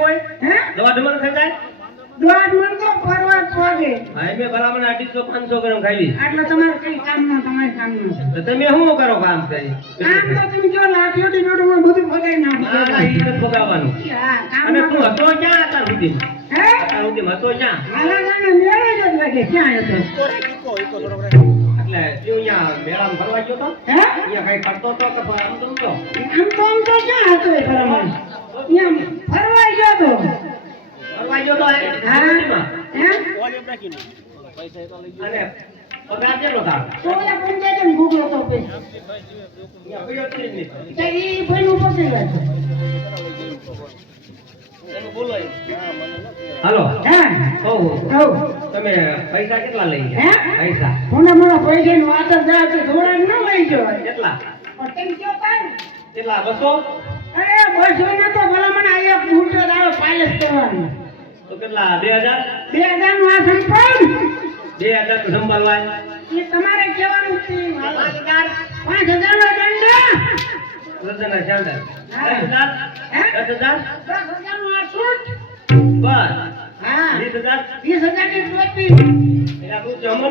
કોઈ હે? દોઢ મણ જાય દોઢ મણ તો પરવા છોગે હા મે બરાબર અઢીસો પાંચસો ગ્રામ ખાઈ આટલો તમારે કઈ કામ ન તમારે કામ ન તો તમે શું કરો કામ કરી? કામ તો તમે જો લાઠીઓથી માં બધું ભગાઈ ના ના નાખો ઈ તો ભગાવવાનું. હા, કામ અને તું હતો ક્યાં હતા સુધી હે? આ સુધી હતો ક્યાં? મારા ગાને મેળે જ લાગે, ક્યાં હતો? એટલે તું અહીંયા મેળામાં ફરવા ગયો તો? હે? અહીંયા કઈ કરતો તો કે આમ તો આમ તો? આમ તો ક્યાં હતો એ ફરવા? ગયો તો. ફરવા ગયો તો હા? હે? અને તો. હાલો. તમે પૈસા કેટલા લઈ હે? ગયા પૈસા મને જાય થોડા થોડાક ન લઈ ગયો કેટલા? કેટલા? બસો? અરે બસો ને તો ભલા મને અહીંયા જ આવે પાયલટ કરવાનું. તો કેટલા બે હજાર? બે હજારનું આ સંપન્ન બે હજારનું સંભાળવા એ તમારે કહેવાનું છે. પાંચ હજાર. પાંચ હજાર નો દંડ વજનના ચાંદર દસ હજાર? દસ હજાર? નું આ સૂટ બસ. હા. વીસ હજાર? વીસ હજારની ટોપી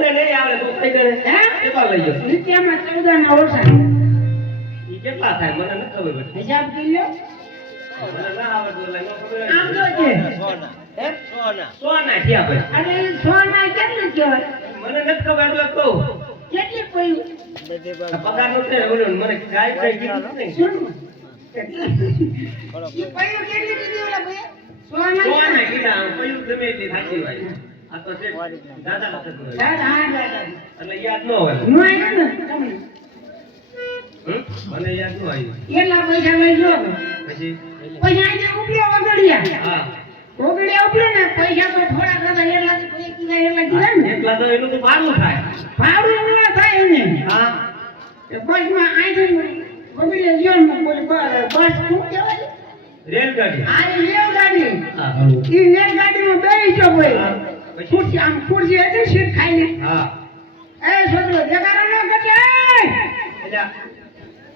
એટલે નહીં આવડે તો કઈ કરે હે? કેટલા લઈ ગયો રૂપિયામાં ચૌદ ના ઓછા. કેટલા થાય? મને નથી ખબર પડતી હિસાબ કરી લો. મને ના આવડતું એટલે ખબર આમ તો છે. હે? સો ના થયા ભાઈ અરે ઈ સો ના કેટલું કહેવાય મને નથી ખબર એટલે કહું. કેટલી પડી? પગારનું છે ઓલું મને ગાય ગાય કીધું. પૈયું કેટલી કીધી ઓલા ના પૈયું ગમે એટલી થાકી ભાઈ આ તો છે દાદા નું એટલે યાદ ન હોય. નો ને. તમને? મને યાદ ન આવ્યું. કેટલા પૈસા લઈ ગયો પછી? પછી આજે ઉપલ્યો વગડિયા હા. વગડિયા ઉપલ્યો ને પૈસા તો થોડા હતા એટલા પૈસા કીધા એટલા કીધા ને. એટલા તો એનું તો ભાડું થાય. ભાડું ન થાય એને. હા. એ બસમાં આઈ વગડિયા ગયો ને બોલે બસ શું કહેવાય? રેલગાડી. આ લેવ ગાડી હા ભાડું. ઈ લેવ બેસી ગયો ભાઈ ખુરશી આમ ખુરશી હતી સીટ ખાઈને. હા. એ છોકરો જગાડો ન કરજે એટલે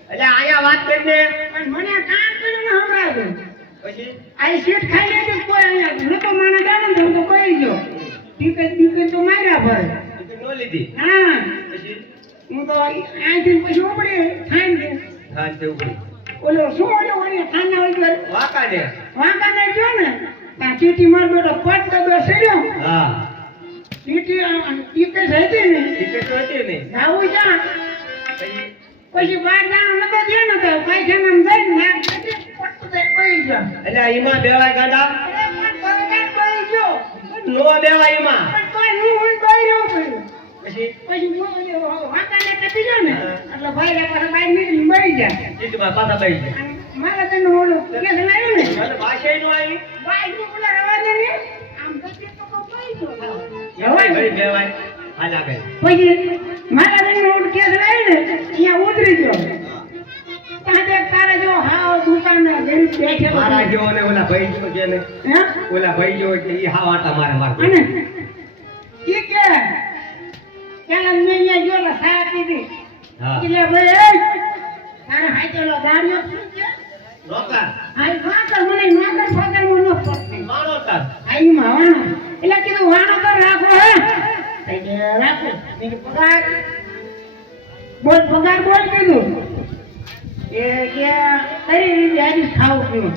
એટલે આયા વાત કરીને પણ મને કામ કરીને સંભળાવ્યું પછી? આઈ શેઠ ખાઈ લીધી કોઈ આવે ને તો હું તો કહી ગયો ટીકે ટીકે તો માર્યા ભાઈ. નો લીધી. હા. પછી? હું તો આઈથી પછી ઉપડી થાઈને હા તેવું ઓલો શું ઓલો ઓલી થાના હોય તો વાંકા ને. વાંકાને ગયો ને ત્યાં ચીટી માર બેટો પટ દબે સડ્યો. હા. ચીટી જ હતી ને. ટીકે તો હતી ને જાવું ક્યાં પછી? પછી બાર જાણ નતો. થયો ને તો પૈસા ને જઈને નાક ચીટી પટ દે પડી ગયો. એટલે એમાં બેવાય ગાંડા? પડી ગયો. નો બેવાય પણ તોય હું હું રહ્યો પડ્યો પછી? પછી હું વાંકાને કપી ગયો ને એટલે ભાઈ રે પાછા નીકળી મરી જાય. સીટમાં પાછા ગયા અને મારા તને ઓલો કેસ લાવ્યો ને. નો આવી. નું પેલા રવા દે ને આમ પછી તો કોઈ ગયો બેવાય? પછી મારા બેન કેસ લાવ્યો ને ઉતરી ગયો. ત્યાં તારે જો હાવ દુકાન ગરીબ બેઠેલો મારા જેવો ને ઓલા ભાઈ જો છે ને ઓલા ભાઈ જો કે ઈ હાવ આટા મારે મારે અને ઈ કે પેલા મેં અહીંયા ગયો ને સાહેબ પીધી એટલે ભાઈ તારે હાચેલો દાડિયો શું છે? નોકર. આ નોકર મને નોકર ફોકર હું ન મારો તારમાં એટલે કીધું વાણો કર રાખો હે. રાખો. પગાર. બોલ પગાર બોલ કીધું. એ કે તારી રીતે? આજે ખાવું પીવું.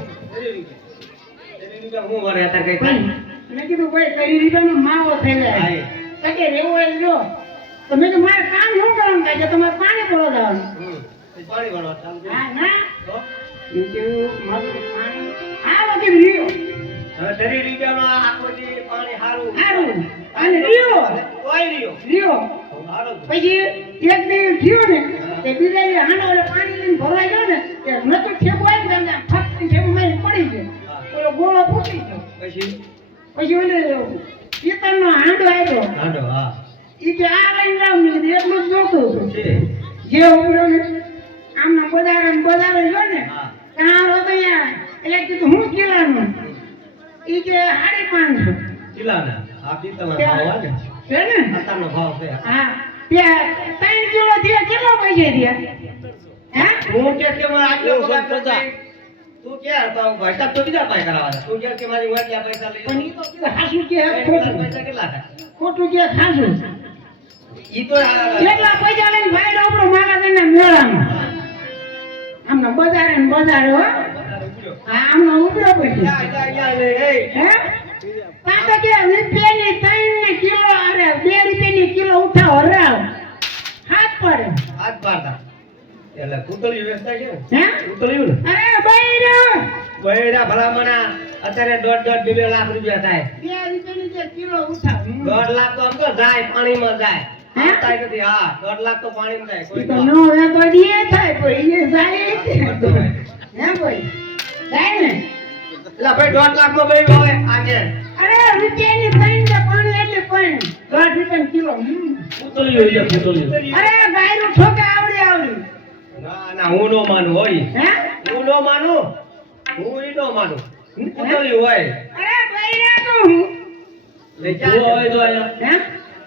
હું વરે અત્યારે કઈ થાય? મેં કીધું ભાઈ તારી રીતે? માવો થઈ જાય રેવો હોય જો. તો મેં કીધું મારે કામ શું કરવાનું થાય છે તમારે પાણી પડો જવાનું. પાણી વાળો હા ના. તો? મારું તો પાણી આ વખતે રહ્યો રીજાનો આખો દી પાણી હારું. સારું અને રહ્યો કોઈ રહ્યો રહ્યો પછી એક દિવસ થયો ને તે બીજા હાનો ઓલો પાણી લઈને ભરાઈ ગયો ને તે નતો ઠેકો આવી તમને ફટ ઠેકો મારીને પડી ગયો. ઓલો ગોળો ફૂટી ગયો. પછી? પછી ઓલે પિત્તળનો હાંડો આવ્યો હાંડો હા. ઈ કે આ લઈને લાવ કીધું એટલું જ જોતું જે ઉપડ્યો ને આમના ને બજારે ને ત્યાં તો યાર એટલે કીધું હું કિલ્લાનું ઈ કે સાડી પાંચસો કિલ્લાના આ પિત્તળના ભાવ ને છે. ને? અત્યારનો ભાવ છે. હા. ત્યાં ત્રણ કિલો થયા કેટલો પૈસા થયા? હે? હું કે કે મારે આટલો પગાર છે, તું કે તો ભાઈસાબ તો બીજા પાસે કરાવવાના તું કે કે મારી વાટલા પૈસા લઈ પણ ઈ તો હાસું કે ખોટું. પૈસા કેટલા થાય? ખોટું કે ખાસું ઈ તો કેટલા પૈસા લઈને ભાઈ આપણો મારા તને મેળામાં? આમના બજારે ને બજારે હો. હા આમનો પછી. હે. પાછો કે રૂપિયાની ત્રણ ને કિલો અરે બે રૂપિયાની કિલો ઉઠાવો રાવ હાથ પડે હાથ પાડતા. એટલે પૂતળીયું વેચતા છે. હે? પૂતળીયું અરે બૈરો. બૈરા ભલામણા. અત્યારે દોઢ દોઢ બે બે લાખ રૂપિયા થાય. બે રૂપિયાની જે કિલો ઉઠાવ. દોઢ લાખ તો આમ તો જાય પાણીમાં જાય. પાણીમાં જાય. કોઈ નો વેપારી થાય કોઈ જાય. હે ભાઈ? જાય ને. એટલે ભાઈ દોઢ લાખમાં બેય હોય આજે. અરે રૂપિયાની ત્રણ ને પાણી એટલે પણ દોઢ રૂપિયાની કિલો હમ. છે પૂતળીયું અરે ગાયરું ઠોકે આવડી આવડી. ના ના હું નો માનું હોય. હે? હું નો માનું? હું ઈ નો માનું. હું? હોય. અરે બૈરા તો હું. લે ક્યાં હોય તો અહીંયા. હે?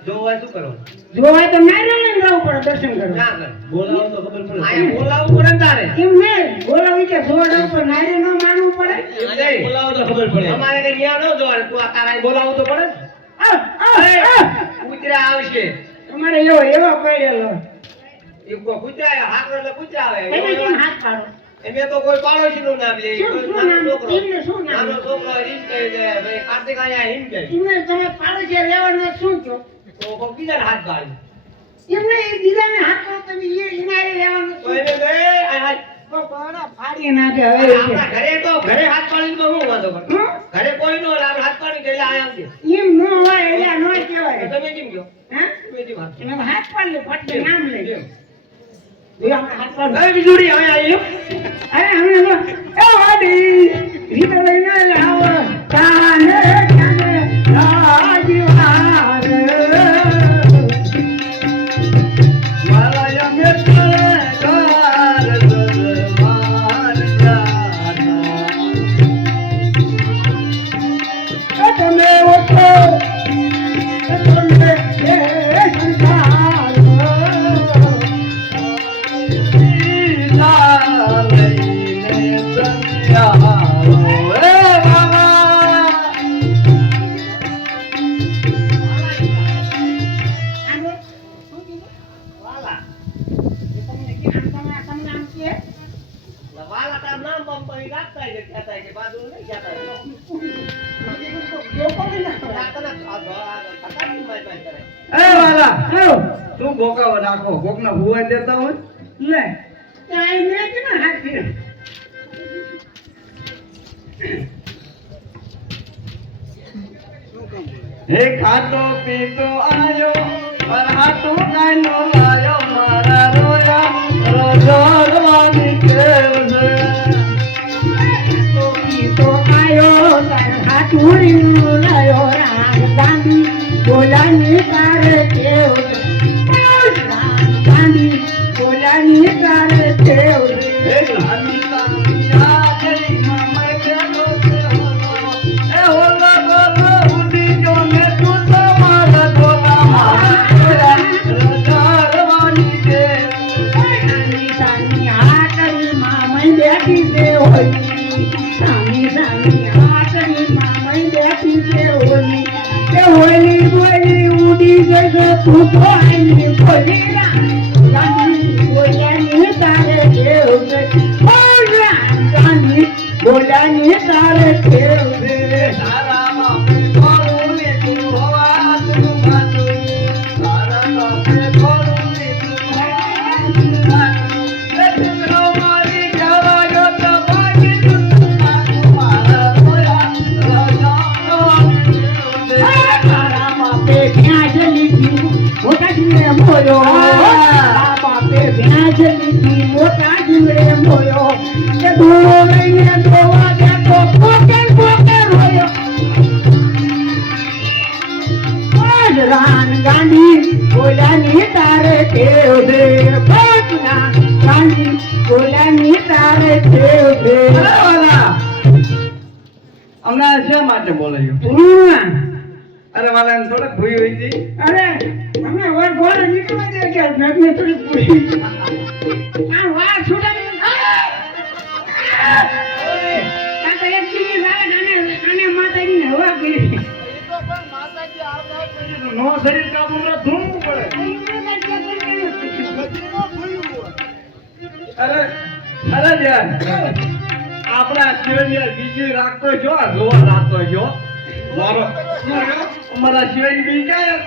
જો શું કરવાનું જોવાય તો નારિયેળ લઈને જવું પડે દર્શન કરવા ક્યાં કર બોલાવો તો ખબર પડે. અહીંયા બોલાવવું પડે તારે. એમ નહીં. બોલાવી કે જોવા જવું પડે નારિયેળ ન માનવું પડે. બોલાવો તો ખબર પડે. અમારે કઈ ન્યા ન જોવાનું તું આ તારા બોલાવવું તો પડે ને. આ, આ, આ. કૂતરા આવશે. તમારે એવો એવો પડેલો. એ કૂતરા હાકરો એટલે કૂતરા આવે. એને કેમ હાથ પાડો એમે તો કોઈ પાડોશીનું નામ લે. શું- કોઈ શું નાનો નામ? છોકરો. એમને શું નામ? છોકરો હિમ કહે છે. ભાઈ કાર્તિક અહીંયા હિમ કહે તમે પાડોશી લેવાનું શું કહો? બીજાને હાથ પાડે એમને એ બીજાને હાથ પાડો તમે એ ઇનારે રહેવાનું તો એને કહે, આ હાથ- ફાડી નાખે હવે આપણા ઘરે તો ઘરે હાથ પાડીને તો હું વાંધો કરું? ઘરે કોઈ નો આપણે હાથ પાડી એટલે અહીંયા આવજે. એમ ન હોય એટલે ન તો કહેવાય. તમે કેમ કહો? હે? તમે કેમ હાથ તમે હાથ પાડી ફટકે નામ લઈ હાથ પાડો હવે બીજુડી અહીંયા આવ્યો. અરે આવો તું ગોકાવો નાખો. ગોકના ભુવા દેતા હોય? લે. ત્યાં મેં કે ના હાથ હે ખાતો પીતો આયો પર હાથો ગાયનો લાયો મારા રોયા. રજળવાની કેવ છે. પીતો આયો તાર હાથું લાયો રાગ ગાંધી. બોલાની તારે જશો તું માટે બોલાયો. અરે વાલા એને થોડોક ભૂઈ હોય છે. અરે મને વાર ગોળે નીકળવા દે કે મેઘને થોડી પૂરી આ વાર કરી નો શરીર કાબુ ધૂમવું પડે. અરે અરે યાર. આપણા શિવની બીજી રાખતો છો આ જોવા રાખતો છો મારો અમારા શિવની બી ક્યાં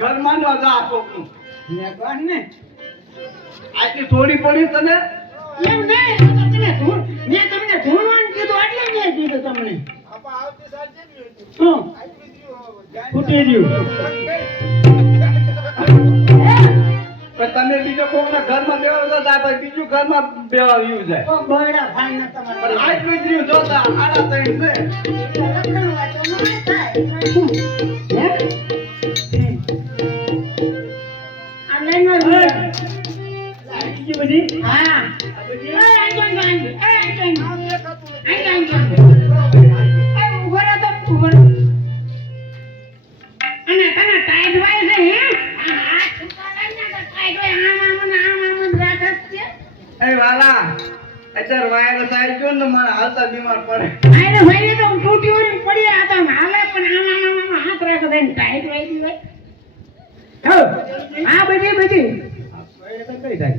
ઘરમાં નો જા કોકનું. આટલી થોડી પડી તને? એમ નહીં તમને ધૂળ મેં તમને ધૂળવાનું કીધું એટલે મેં કીધું તમને. શું? ફૂટી ગયું. તમે બીજો કોકના ઘરમાં બેવા તો તા ભાઈ બીજું ઘરમાં બેવા વ્યુ જાય કોક ભાઈ ફાડીને તમારે આટલું જ જોતા આડા થઈ છે.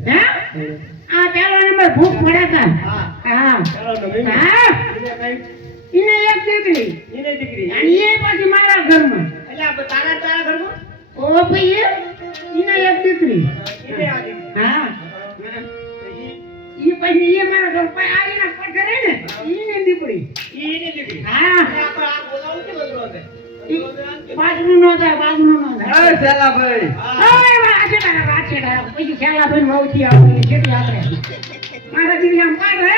હે? આ પેલો નંબર ભૂખ પડે તા હા. હા. ઈને એક દીકરી. અને એ પાછી મારા ઘરમાં. ઓ ભાઈ ઈને એક દીકરી. હા. ઈ પછી એ મારા ઘર પર આવીને પકડે ને. ઈને દીકરી. હા. ઈ બાજનું નો થાય બાજનું નો થાય. અરે સેલા ભાઈ ઓય વાહ તારા વાત તારા પછી ખેલા ભાઈ મૌતી આવે કેટલી આપણે મારા દીકરી આમ પાડ રે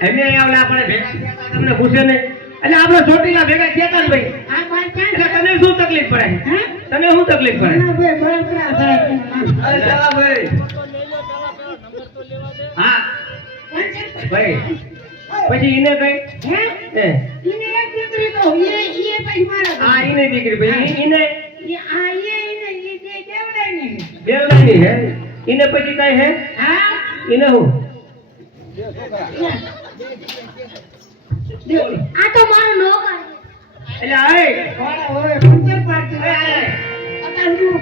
એમને અહીંયા ઓલા આપણે ભેગા તમને પૂછે નહીં. એટલે આપણે ચોટીલા ભેગા થયા ને ભાઈ? આ પાંચ એટલે તને શું તકલીફ પડે? હે? તને શું તકલીફ પડે? ના સેલા ભાઈ હા. ભાઈ પછી ઈને કઈ? હે? ઈને એક દીકરી તો ઈ ઈ પછી મારા આ ઈને દીકરી પછી ઈને? આ ઈ ઈને ઈ જે દેવડાની દેવડાની હે ઈને પછી કઈ હે હા? ઈને હું? આ તો મારો નોકર એટલે આય ઓલા ઓય પંચર પાડતી આય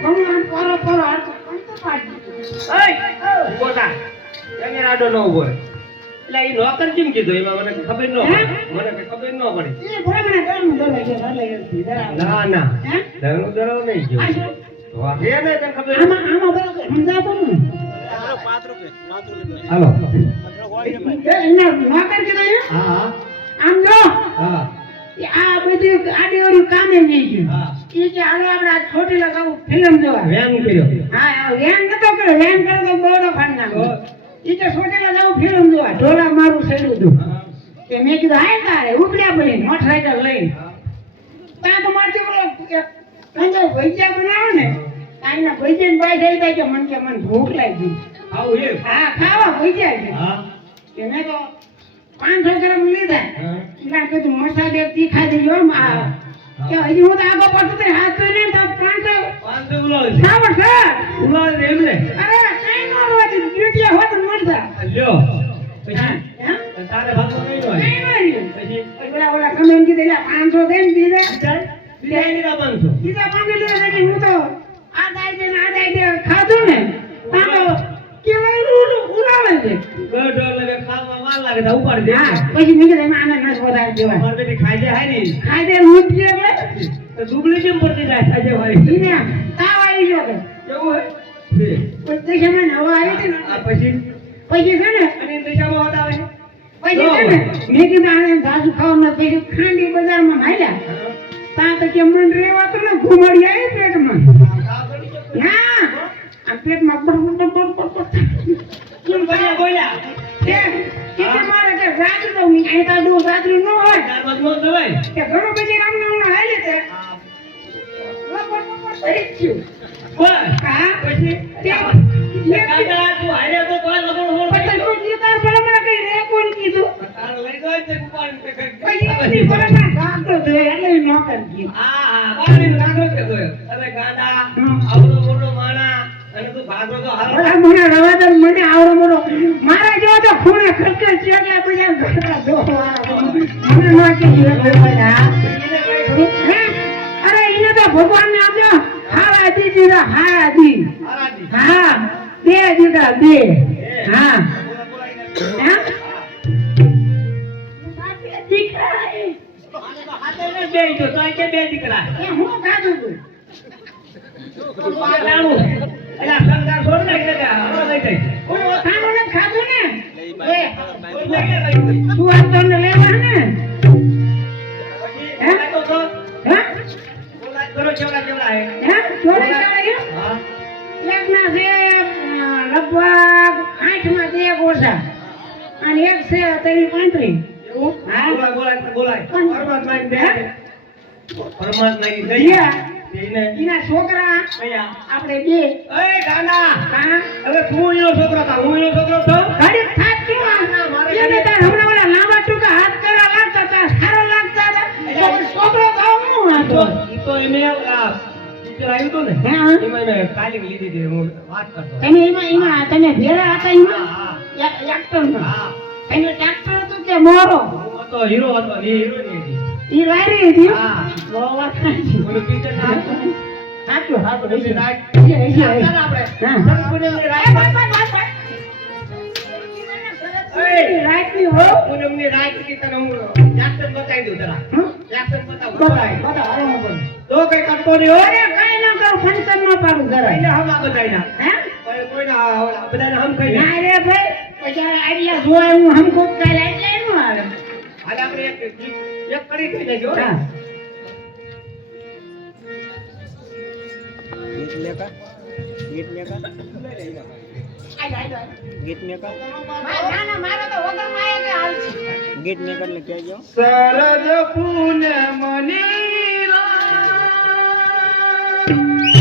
હું આમ પરો પરો હાથ પંચર પાડતી ઓય થા. તમે રાડો ન રહે. એટલે એ નોકર કેમ કીધું? એમાં મને ખબર ન મને ખબર ન પડે એ એટલે ના ના. ધર્મ ધરાવ નહીં જો. શું? ને તને ખબર આમાં આમાં બરાબર સમજાતો ને? હાલો નોકર કીધું હા? હા આમ જો. હા. આ બધી આડી ઓરી કામે નહીં ગયું એ કે હાલો આપણે આ છોટી લગાવું ફિલ્મ જોવા. વેન કર્યો. હા વેન નતો કર્યો. વેન કરે તો બોડો ફાડી નાખો. એ તો સોટેલા લગાવું ફિલ્મ જોવા. ઢોલા મારું સેડું દઉં કે મેં કીધું હાય તારે ઉપડ્યા પડી મોટરસાઇકલ લઈને. ત્યાં તો મારથી બોલો કંજો ભજીયા બનાવો ને? તાઈના ભજીયાની બાય થઈ જાય કે મને કે મન ભૂખ લાગી. આવું એ હા ખાવા ભજીયા છે. હા. કે મેં તો પાંચસો ગ્રામ લીધા. હા. એટલે કીધું મસાલે તીખા દેજો કે હજી હું તો આગો પડતો તો હાથ ધોઈને તો પાંચસો પાંચસો ઉલાળી દે. સાવર સર ઉલાળી એમને? અરે કઈ હોતી ડ્યુટી હોત મળતા લ્યો. પછી? તારે ભાગમાં નહીં હોય. નો. પછી? ઓલા ઓલા એમ કીધું એટલે પાંચસો દઈને દીધા બીજા. એની પાંચસો. બીજા પાંચસો લીધા પછી હું તો આ દાઈ દે ને આ દાઈ દે ખાધું ને. ત્યાં તો કેવાય ઉડાવે છે. ગઢ ખાવા લાગે તો ઉપાડી દે. પછી મેં એમાં આને નથી વધારે દેવાય. મારી બેટી ખાઈ દે મૂત છે તો દુબળી કેમ પડતી જાય ખાઈ જાય ભાઈ તાવ આવી ગયો તો કેવું હે છે. પછી દશામાં નવા આવી છે ને પછી પછી છે ને અને દિશામાં હોત આવે પછી છે ને મેં કીધું આને સાસુ ખાવાનું પછી ખાંડી બજારમાં માર્યા ત્યાં તો કે મન રેવાતું ને ઘુમાડી આવી પેટમાં હા આ પેટમાં બડ બડ બડ બડ બોલ્યા કે મારે કે રાત્રિ તો અહીં તો દૂર રાત્રિ ન હોય કે ઘણો બધી રામ હું હાલે છે. બસ હા પછી ન? અરે એને તો ભગવાનને આપ્યો હારા દી હારા દી હા બે દીધા બે હા આને તો હાથે બે જો, તોય કે બે દીકરા. એ હું ખાધું તું તું એટલે આ છોડ ને કે હમણાં લઈ જઈશ. કોઈ ઓછાનું નથી ખાધું ને એ કોઈ લઈ ગયા લઈ જઈશ. તું આ તને લેવા ને હે? તો તો. હે કરો કેવડા કેવડા હે. હે જોડે જોડે એકના છે અ, માં આઠમાં બે ઓછા અને એક છે તેની પાંત્રીસ એવું? હા. બોલાય, બોલાય, બોલાય. પરમાત્માની દયા પરમાત્માની દયા. એના છોકરા આપણે બે એય ગાંડા. હવે તું એનો છોકરો થા, હું એનો છોકરો થાઉં? ઘડીક થાક કેવો એને તાર હમણાં ઓલા લાંબા ટૂંકા હાથ કરવા લાગતા હતા સારો લાગતા હતા છોકરો થાવ હું હતો ઈ તો એને ઓલા આવ્યું હતું ને હા. એમાં એને તાલીમ લીધી હતી હું વાત કરતો તમે એમાં એમાં તમે ભેરા હતા એમાં હા. એક- હા. એનો હતું કે મોરો હીરો હતો એ ઈ હતી હા. બહુ વાત ના આપણે. હો. પૂનમની તને હું બતાવી દઉં જરા. jackson બતાવું. બતાય. તો કઈ કરતો નહીં. અરે, કાંઈ ના કરું, ફંક્શનમાં પાડું. હમ આ બધાયના. હે? કોઈ- આ બધાને હમ કહી. ના રે ભાઈ, પછી આઈડિયા જોવા હું હમ ખુદ કાંઈ નો આવે. હાલ આપણે એક ગીત- એક કડી કહી દેજો હો. હા. ગીત મેકા ગીત મેકા આઈડિયા, આઈડિયા. ગીત મેકા ના, ના, મારે તો કે આવશે. ગીત કહેજો પૂનમની શરદ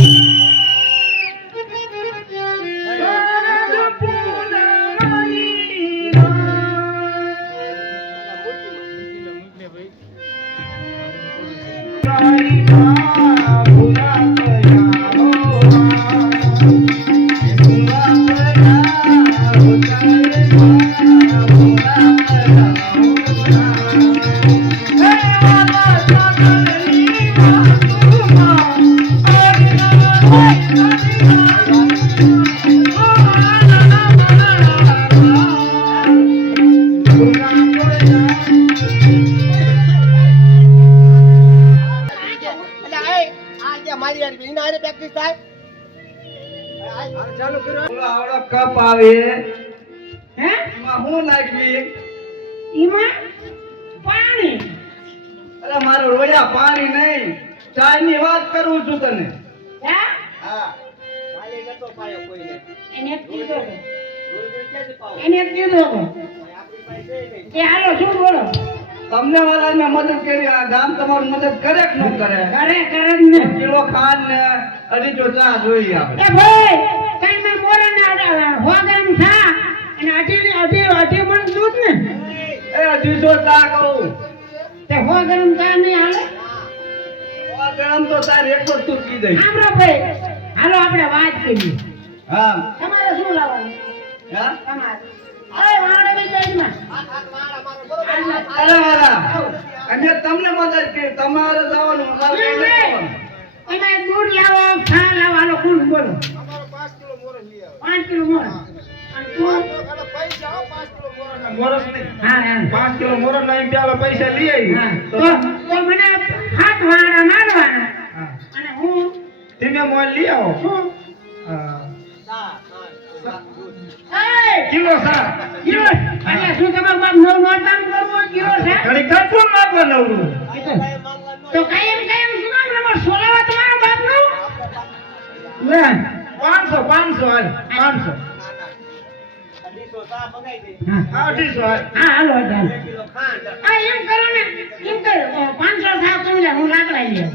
કપ આવે. હે? એમાં હું નાખવી? ઈમાં પાણી. અરે મારું રોયા પાણી નહીં. ચાયની વાત કરું છું તને. હા? એને જ કીધો હતો. એને જ કીધો હતો. હાલો શું બોલો? તમને વાળા મદદ કરી આ ગામ તમારું મદદ કરે કે ન કરે? કરે કરે ને. કિલો ખાંડ ને અઢીસો ચા જોઈએ આપણે. એ ભાઈ કઈ મે મોરે ના ને હોગન થા. અને અઢી અઢી અઢી મન દૂધ ને. એ અઢીસો ચા કહું. તે હોગન ચા નહીં હાલે હોગન તો તારે એકસો જ ચૂકી દઈ આમરો ભાઈ હાલો આપણે વાત કરીએ. હા. તમારે શું લાવવાનું? હા? તમારે. અરે વાંડે બી જઈમાં અરે અરે. અને તમને મદદ કે તમારે જવાનું મારે તમે દૂધ લાવો ખા લાવો આલો કોણ બોલો. પાંચ કિલો મોર અને તું? મોરસ નહીં. હા હા. પાંચ કિલો મોરસ લાવીને પેલા પૈસા લઈ આવી. તો તો મને હાથ વાળા મારવાના. અને હું? ધીમે મોલ લઈ આવો. શું! કિલો સા કિલો એટલે શું તમારું બાપ નવ નોરતામ કરવો કિલો છે ઘડી કટું નાખવા નવરું. તો કાયમ કાયમ લે પાંચસો પાંચસો હાલ પાંચસો. પાંચસો કરી હું લાકડા લઈ